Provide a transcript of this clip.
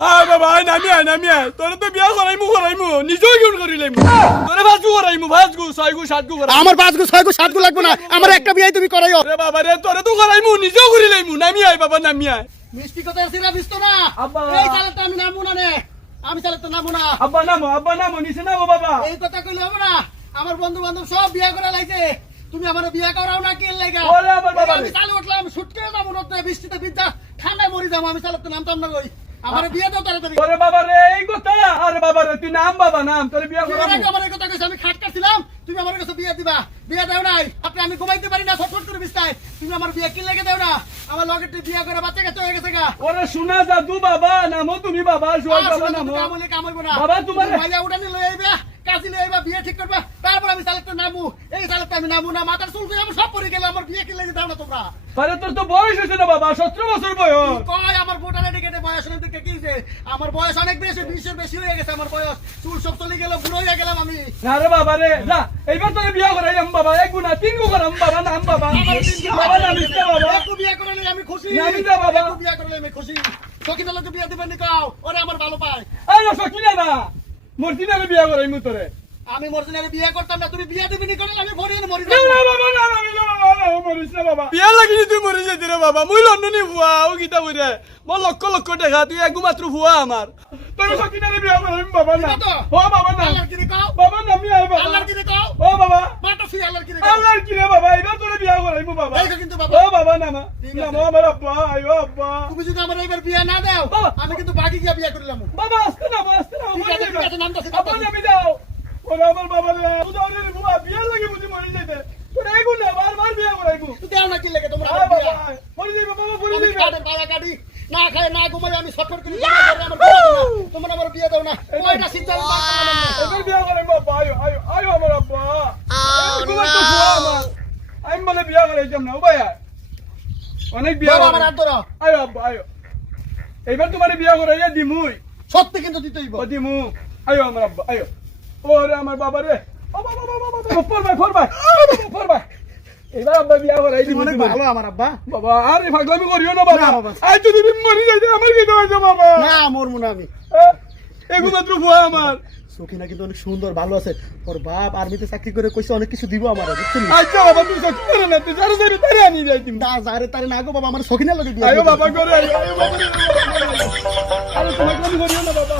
আয় বাবা আয় নামি আয় তোরে তো বিয়া করাইমু নিজেও গুণ করিলাইমু তোরে ভাজগু করাইমু ভাজগু ছয়গু সাতগু করাইমু আমার 5 গো 6 গো 7 গো লাগবে না আমার একটা বিয়ে তুমি করাইও রে বাবা রে তোরে তো করাইমু নিজেও করিলাইমু নামি আয় বাবা নামি আয় মিষ্টি কথা সিরা বিস্তো না আব্বা। এই চালাতে আমি নামবো না রে আমি চালাতে নামবো না আব্বা নামো নিচে নামো বাবা এই কথা কইলে হবে না আমার বন্ধু বান্ধব সব বিয়ে করা লাইছে তুমি আমার বিয়ে করাও না কি লাগা ওরে আমার বাবা রে। আমি চালু উঠলাম শুট করে যাবো নতে বৃষ্টিতে ভিজা ঠান্ডায় মরি যাবো আমি চালাতে নামতাম না কই আমার বিয়ে দাও তাড়াতাড়ি ওরে বাবা রে এই কথা আরে বাবা রে তুই নাম বাবা নাম তোরে বিয়া তুমি করাবো আগে আমার এই কথা কইছ আমি খাট কাটছিলাম তুমি আমার কাছে বিয়ে দিবা বিয়ে দাও নাই আপনি আমি ঘুমাইতে পারি না ছটফট করে বিছাই তুমি আমার বিয়ে কি লাগে দাও না আমার লগে বিয়ে করে বাচ্চা কাচ্চা হয়ে গেছে গা ওরে শোনা জাদু বাবা নামো তুমি বাবা জোয়ার বাবা নামো কামলে কামলবো না বাবা, তোমার- মাইয়া উঠানি লই আইবা কাজী লই আইবা বিয়ে ঠিক করবা তারপর আমি চালাতে নামু এই চালাতে আমি নামু না মাথার চুল কই আমার সব পড়ে গেল আমার বিয়ে কি লাগে দাও না তোমরা আরে তোর তো বয়স হয়েছে না বাবা 17 বছর বয়স কয় আমার ভোটার আইডি কার্ডে বয়স অনেক দিকে কি যে আমার বয়স অনেক বেশি 20 এর বেশি হয়ে গেছে আমার বয়স চুল সব চলে গেল বুড়ো হয়ে গেলাম আমি না রে বাবা রে যা এইবার তোরে বিয়া করাইলাম বাবা এক গুণা তিন গু করাম বাবা নাম বাবা বাবা নামিস না বাবা একটু বিয়ে করলে আমি খুশি নামি যা বাবা। একটু বিয়ে করলে আমি খুশি সকিনা লোকে বিয়ে দিবেন নি কাও ওরে আমার ভালো পায় আরে সকিনা না মর্জিনারে বিয়া করাইমু তোরে আমি মর্জিনারে বিয়ে করতাম না তুমি বিয়ে দিবি নি করলে আমি মরি না মরি না বাবা না আমি না বাবা না মরিস না বাবা বিয়া লাগিনি তুই মরে যাইতি রে বাবা মুই লন্ডনে ভুয়া ও গীতা বইরে মোর লক্ষ লক্ষ টাকা তুই এক মাত্র ভুয়া আমার তোরে সকিনারে বিয়া করাইম বাবা না দিবা তো? ও বাবা না আল্লাহর কিনে কাও বাবা নামি আয় বাবা আল্লাহর কিনে কাও ও বাবা মাটা ফি আল্লাহর কিনে কাও আল্লাহর কি রে বাবা এবার তোরে বিয়া করাইমু বাবা এই তো কিন্তু বাবা। ও বাবা নামা ঠিক আছে। নামো আমার আব্বা আয়ো আব্বা তুমি যদি আমার এইবার বিয়ে না দাও বাবা। আমি কিন্তু বাকি গিয়া বিয়ে করলাম বাবা আসতে না ঠিক আছে, ঠিক আছে, নামতাছি, আব্বা নামতাছি। নামি দাও ওরে আমার বাবা রে উদাহরণ রে বাবা বিয়া লাগে বুঝি মরি যাইতে তোরে এগু না বারবার বিয়া করাইবু তুই দাও না কি লাগে তোমরা আয় আমার বিয়ে বাবা মরি যাইবে বাবা মরি আমি যাইবে খাটে পায়া কাটি না খায় না ঘুমাই আমি সফর করে জমা করে আমার বিয়ে দাও না তোমরা আমার বিয়ে দাও না ওইটা চিন্তা আমি বার করলাম না। এবার বিয়া করাইবু আব্বা আয়ো আয়ো আয়ো আমার আব্বা আমি বলে বিয়া করাইতাম না ও ভাইয়া অনেক বিয়া ধরো আমার হাত ধরো। আয়ো আব্বা আয়ো এইবার তোমারে বিয়া করাইয়া দিমুই সত্যি কিন্তু দিতেই বল। দিমু আয়ো আমার আব্বা আয়ো ওরে আমার বাবা রে ও বাবা বাবা বাবা ফরবাই এবার আব্বা বিয়া করাই তুমি দিমু অনেক ভালো আমার আব্বা। বাবা আরে ফাগলামি করিও না বাবা না, বাবা। আজ যদি তুমি মরি যাইতে আমার কি হইছে বাবা না মরমু না আমি। এগু মাত্র ভুয়া আমার সখিনা কিন্তু অনেক সুন্দর ভালো আছে ওর বাপ আর্মিতে চাকরি করে কইছে অনেক কিছু দিব আমার বুঝছেন আচ্ছা বাবা তুই সত্যি করে না তুই যারা যাবে তারে আনি যাই তুমি না যারে তারে না গো বাবা আমার সখিনা লাগে আয়ো বাবা করে আয়ো আয়ো বাবা আরে তোমাকে করিও না বাবা